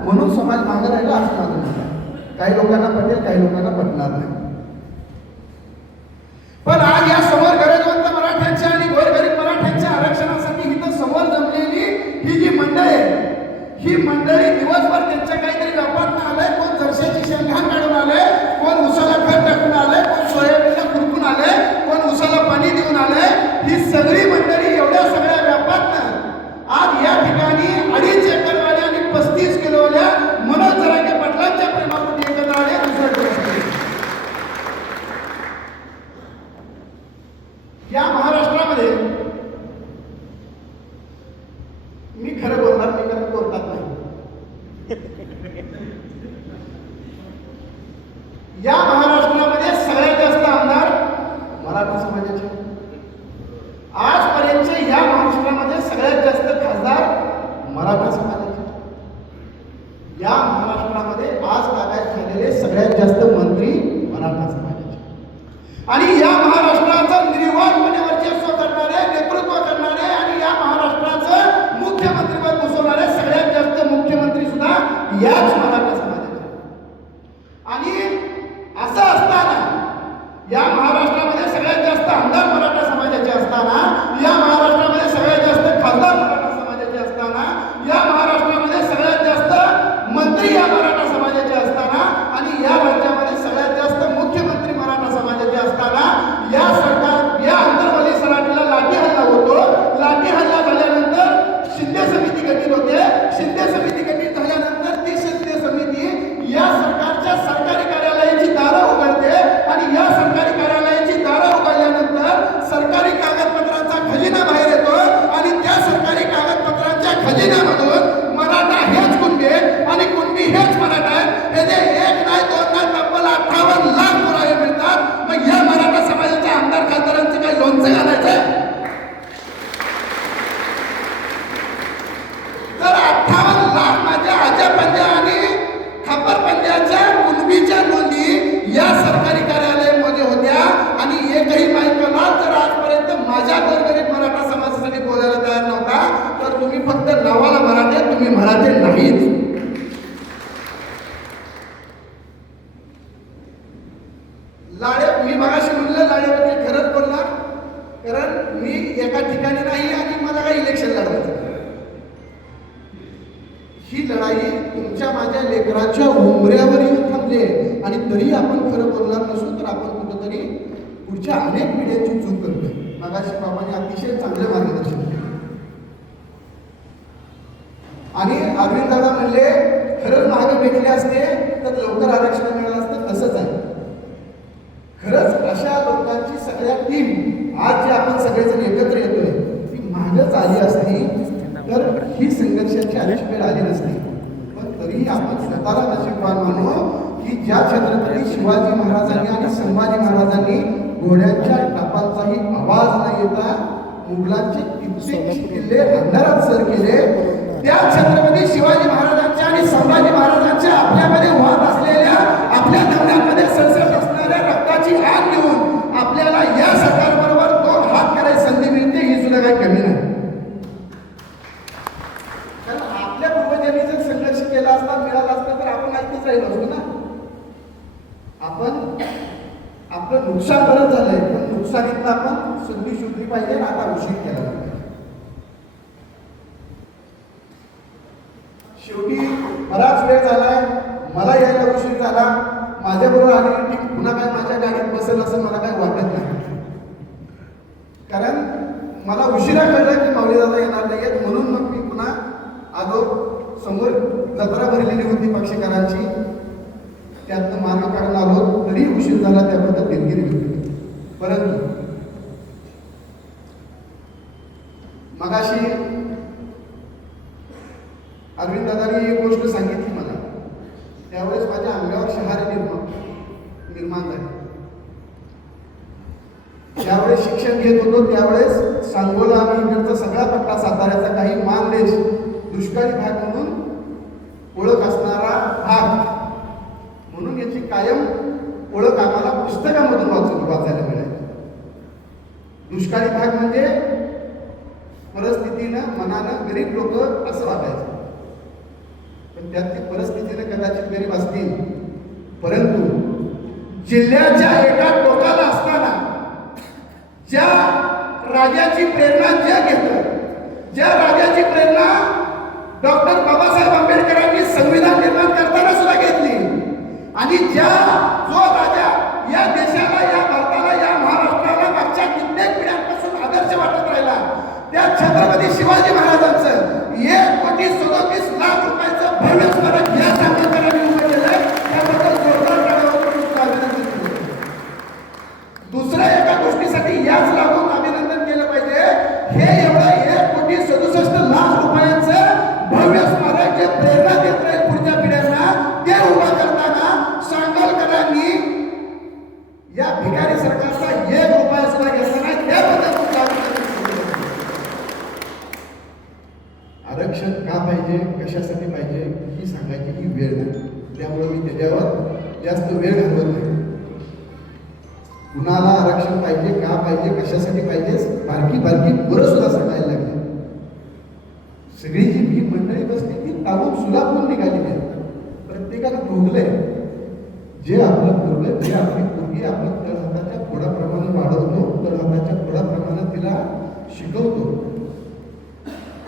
म्हणून समाज मागे राहिला असं माझं आहे काही लोकांना पटेल काही लोकांना पटणार नाही. पण आज या समोर गरजवंत मराठ्यांच्या आणि गोरगरीब मराठ्यांच्या आरक्षणासाठी इथं समोर जमलेली ही जी मंडळी आहे ही मंडळी दिवसभर त्यांच्या काहीतरी व्यापार आलंय कोण जरशाची शेंगा काढून आलंय कोण उसाला खत टाकून आले कोण सोयाबीनला खुरकून आले कोण उसाला पाणी देऊन आले ही सगळी मंडळी एवढ्या सगळ्या व्यापारनं आज या ठिकाणी अडीच एकरवाल्या आणि पस्तीस किलोवाल्या मनोज जरांगे पाटलांच्या प्रेमापोटी एकत्र आले दुसऱ्या गोष्टी या महाराष्ट्रामध्ये मी खरं बोलणार मी खरं कोर्टात नाही. या महाराष्ट्रामध्ये सगळ्यात जास्त आमदार मराठा समाजाचे. आजपर्यंतचे या महाराष्ट्रामध्ये सगळ्यात जास्त खासदार मराठा समाजाचे. या महाराष्ट्रामध्ये आज ताब्यात झालेले सगळ्यात जास्त मंत्री मराठा समाजाचे. आणि या महाराष्ट्र याच मराठा समाधान आणि असं असताना या महाराष्ट्रामध्ये सगळ्यात जास्त आमदार मराठा समाजाचे असताना या महाराष्ट्रामध्ये सगळ्यात जास्त खासदार मराठा समाजाचे असताना या महाराष्ट्रामध्ये सगळ्यात जास्त मंत्री या मराठा समाजाचे असताना आणि या राज्यामध्ये सगळ्यात जास्त मुख्यमंत्री मराठा समाजाचे असताना या सरकार या अंतर्वली सराठीला लाठी हल्ला होतो लाठी हल्ला झाल्यानंतर शिंदे समिती गठीत होते शिंदे समिती गठीत झाल्यानंतर ती शिंदे समिती या सरकारच्या सरकारी कार्यालयाची दारं उघडते आणि या सरकारी कार्यालयाची दारं उघडल्यानंतर सरकारी कागदपत्रांचा खजिना बाहेर येतो आणि त्या सरकारी कागदपत्रांच्या खजिन्यामधून मराठा हेच कुणबी आहे आणि कुणबी हेच मराठा आहे हे जे एक नाही दोन नाही तब्बल अठ्ठावन्न लाख पुरावे मिळतात मग या मराठा समाजाच्या आमदार खासदारांचं काही लोणचं घालायचं तर अठ्ठावन्न लाख माझ्या आजा पंजा आणि खापर पंजाच्या कुणबीच्या नोंदी या सरकारी कार्यालयामध्ये होत्या आणि एकही माहिती जर आजपर्यंत माझ्या गोरगरीब मराठा समाजासाठी बोलायला तयार नव्हता तर तुम्ही फक्त नावाला मराठे तुम्ही मराठे नाहीत लाडे मी मगाशी म्हणलं लाडेवरती खरंच बोलणार. कारण मी एका ठिकाणी नाही आणि मला काही इलेक्शन लढवायचं ही लढाई तुमच्या माझ्या लेकराच्या उमऱ्यावर येऊन थांबली आहे. आणि तरी आपण खरं बोलणार नसू तर आपण कुठंतरी पुढच्या अनेक पिढ्यांची चूक करतोय. मागाशी प्रमाणे अतिशय चांगले मार्गदर्शन आणि अरविंद दादा म्हणले खरंच मागे भेटले असते तर लवकर आरक्षण मिळालं असतं तसंच आहे खरंच अशा सगळ्या टीम आज जे आपण सगळेजण एकत्र येतोय ती मागच आली असती तर ही संघर्षाची आजची वेळ आली नसती. पण तरीही आपण स्वतःला नशीबवान मानू की ज्या छत्रपती शिवाजी महाराजांनी आणि संभाजी महाराजांनी घोड्यांच्या टपांचाही आवाज न येता मुघलांचे कित्येक किल्ले अंधारात सर केले त्या छत्रपती शिवाजी महाराजांच्या आणि संभाजी महाराजांच्या आपल्यामध्ये वाद असलेल्या आपल्या दंडामध्ये सळसळ असणाऱ्या रक्ताची आग घेऊन आपल्याला या सरकारबरोबर दोन हात करायची संधी मिळते ही सुद्धा काही कमी नाही कारण आपल्या पूर्वजांनी जर संघर्ष केला असता मिळाला असता तर आपण ऐकूच राहिलो असतो ना आपण आपलं नुकसान बरंच झालंय पण नुकसानीतनं आपण संधी शोधली पाहिजे आता उशीर केला. पाहिजे शेवटी बराच वेळ झालाय मला यायला उशीर झाला. माझ्याबरोबर आलेली टीम पुन्हा काय माझ्या गाडीत बसेल असं मला काय वाटत नाही. कारण मला उशिरा कळलं की माऊली दादा येणार नाहीयेत म्हणून मग मी पुन्हा आलो. समोर जत्रा भरलेली होती पक्षकारांची. त्यातनं मार्ग काढून आलो. तरी उशीर झाला त्याबद्दल दिलगिरी होती परंतु मगाशी अरविंद दादांनी एक गोष्ट सांगितली मला त्यावेळेस माझ्या अंगावर शहारे निर्माण निर्माण झाली. ज्यावेळेस शिक्षण घेत होतो त्यावेळेस सांगोला आणि इकडचा सगळा पट्टा साताऱ्याचा काही मानदेश दुष्काळी भाग म्हणून ओळख असणारा भाग. म्हणून याची कायम ओळख आम्हाला पुस्तकामधून वाचून वाचायला मिळाली. दुष्काळी भाग म्हणजे परिस्थितीनं मनानं गरीब लोक असं वागायचं. पण त्यातली परिस्थितीनं कदाचित गरीब असतील. परंतु जिल्ह्याच्या एका टोकाला असताना ज्या राजाची प्रेरणा जे घेतं ज्या राजाची प्रेरणा डॉक्टर बाबासाहेब आंबेडकरांनी संविधान निर्माण करताना सुद्धा घेतली. आणि ज्या जो राजा या देशाला या भारताला या महाराष्ट्राला मागच्या कित्येक पिढ्यांपासून आदर्श वाटत राहिला त्या छत्रपती शिवाजी महाराजांचं एक कोटी सदोतीस लाख रुपयाचं भव्य स्मारक या चांगलं उभं केलंय त्याबद्दल जोरदार टाळ्या तुमचं अभिनंदन करतो. दुसऱ्या एका गोष्टीसाठी याच लागून अभिनंदन केलं पाहिजे हे एवढं एक कोटी सदुसष्ट लाख रुपयांचं भव्य स्मारक जे प्रेरणा देत राहील पुढच्या पिढ्यांना ते उभं करताना सांगोलकरांनी या भिकारी सरकारचा एक रुपया सुद्धा घेतला नाही त्याबद्दल तुमचं अभिनंदन करतो. आरक्षण का पाहिजे कशासाठी पाहिजे ही सांगायची ही वेळ नाही त्यामुळे मी त्याच्यावर जास्त वेळ घालवत नाही. कुणाला आरक्षण पाहिजे का पाहिजे कशासाठी पाहिजे बारकी बारकी गुरं सुद्धा सांगायला लागली. सगळी जी मी मंडळी बसली ती टाळून सुलापून निघालेली आहे प्रत्येकाला भोगलंय. जे आपलं भोगलंय ते आपली पूर्वी आपण तळहाताच्या थोड्याप्रमाणे वाढवतो तळहाताच्या थोड्याप्रमाणे तिला शिकवतो.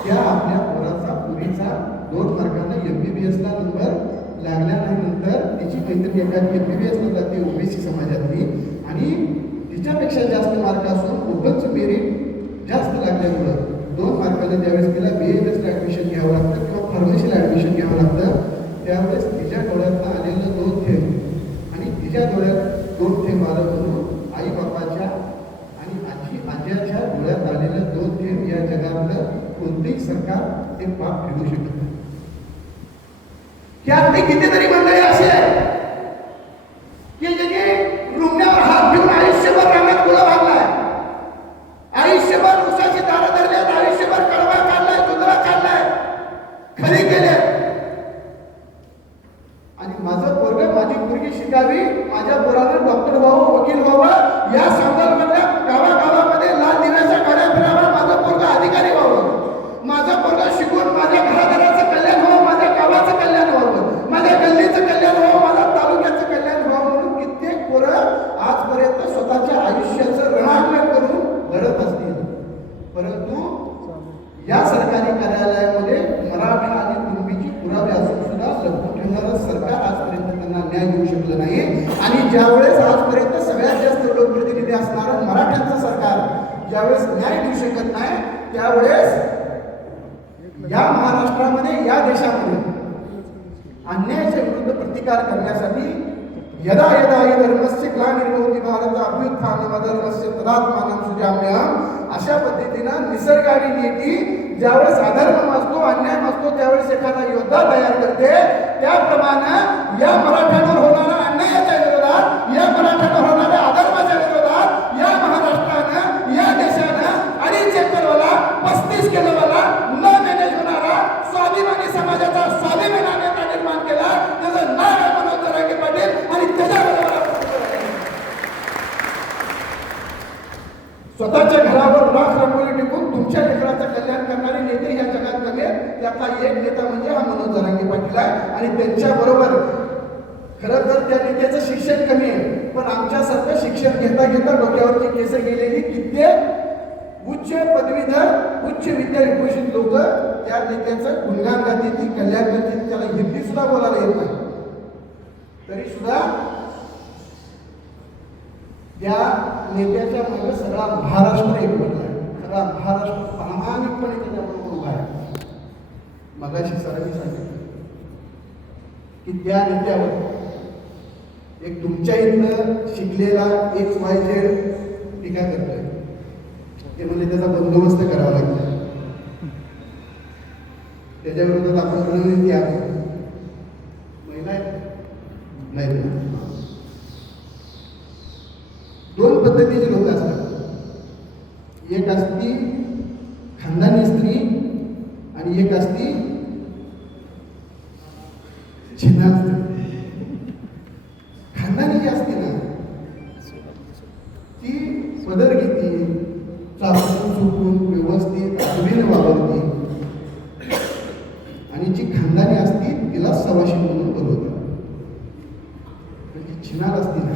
त्या आपल्या पोराचा पुरीचा दोन मार्कानं एम बी बी एसला नंबर लागल्यानंतर तिची मैत्रिणी एखादी एम बी बी एसला जाते ओबीसी समाजातली आणि तिच्यापेक्षा जास्त मार्क असून ओपनचं मेरिट जास्त लागल्यामुळं दोन मार्कानं ज्यावेळेस तिला बी एम एसला ॲडमिशन घ्यावं लागतं किंवा फार्मसीला ॲडमिशन घ्यावं लागतं त्यावेळेस तिच्या डोळ्यात आलेलं दोन थेंब. आणि तिच्या डोळ्यात दोन थेंब आलं म्हणून आई बापाच्या आणि आजी आज्याच्या डोळ्यात आलेलं दोन थेंब या जगातलं कोणतेही सरकार ते पाप फेडू शकत नाही. यातली कितीतरी मंडळी अशी आहे की ज्यांनी रुग्णावर हात घेऊन आयुष्यभर रानात गुलाब आणलाय आयुष्यभर उसाची दारं धरल्यात आयुष्यभर कडवा काढलाय दुधरा काढलाय खरी केले आणि माझं पोरग माझी पोरगी शिकावी माझ्या पोरानं डॉक्टर व्हावं वकील व्हावं या सांगोलमधल्या गावागावामध्ये लाल दिव्याच्या गाड्या फिराव्या माझं पोरग अधिकारी व्हावं माझं पोरग शिकून माझ्या घरादाराचं कल्याण व्हावं माझ्या गावाचं कल्याण व्हावं माझ्या गल्लीचं कल्याण व्हावं माझ्या तालुक्याचं कल्याण व्हावं म्हणून कित्येक पोरं आजपर्यंत स्वतःच्या आयुष्याचं रणांगण करून लढत असतील परंतु या सरकारी कार्यालयामध्ये मराठा आणि कुणबीची पुरावे असून सुद्धा लपवून ठेवणारं सरकार आजपर्यंत त्यांना न्याय देऊ शकलं नाही आणि ज्यावेळेस आजपर्यंत सगळ्यात जास्त लोकप्रतिनिधी असणारं मराठ्यांचं सरकार ज्यावेळेस न्याय देऊ शकत नाही त्यावेळेस या महाराष्ट्रामध्ये या देशामध्ये अन्यायाच्या विरुद्ध प्रतिकार करण्यासाठी यदा यदा ही धर्मस्य ग्लानिर्भवती भारत अभ्युत्थानम धर्मस्य तदात्मानं सुजाम्यहम अशा पद्धतीनं निसर्ग आणि नीती ज्यावेळेस अधर्म असतो अन्याय असतो त्यावेळेस एखादा योद्धा तयार करते त्याप्रमाणे या मराठ्यांवर होणारा पस्तीस न मॅनेज होणारा स्वाभिमानी समाजाचा स्वाभिमानी नेता निर्माण केला. त्याचं नाव आहे मनोज जरांगे पाटील आणि त्याच्याबरोबर स्वतःच्या घरावर राख रांगोळी टिकून तुमच्या लेकराचं कल्याण करणारे नेते या जगात नव्हे त्यातला एक नेता म्हणजे हा मनोज जरांगे पाटील आहे. आणि त्यांच्या बरोबर खरं तर त्या नेत्याचं शिक्षण कमी आहे. पण आमच्यासारखं शिक्षण घेता घेता डोक्यावरची केस गेलेली कित्येक उच्च पदवीधर उच्च विद्या विभूषित लोक त्या नेत्याचं गुणगान ती कल्याण गातील त्याला हिंदी सुद्धा बोलायला येत नाही. तरी सुद्धा त्या नेत्याच्या मागे सगळा महाराष्ट्र एकवटला आहे सगळा महाराष्ट्र प्रामाणिकपणे त्याच्याबरोबर उभा आहे. मगाशी सरांनी सांगितलं की त्या नेत्यावर एक तुमच्या इथलं शिकलेला एक वाय झेड टीका करतोय. ते म्हणजे त्याचा बंदोबस्त करावा लागतो त्याच्याविरोधात आपण रणनीती आहोत महिला आहेत? नाही. दोन पद्धतीचे लोक असतात. एक असती खानदानी स्त्री आणि एक असती छिन्ना स्त्री खानदानी जी असते ना ती पदर घेते चापून चुकून व्यवस्थित आडवीनं वावरते आणि जी खानदानी असती तिला शिनार असती ना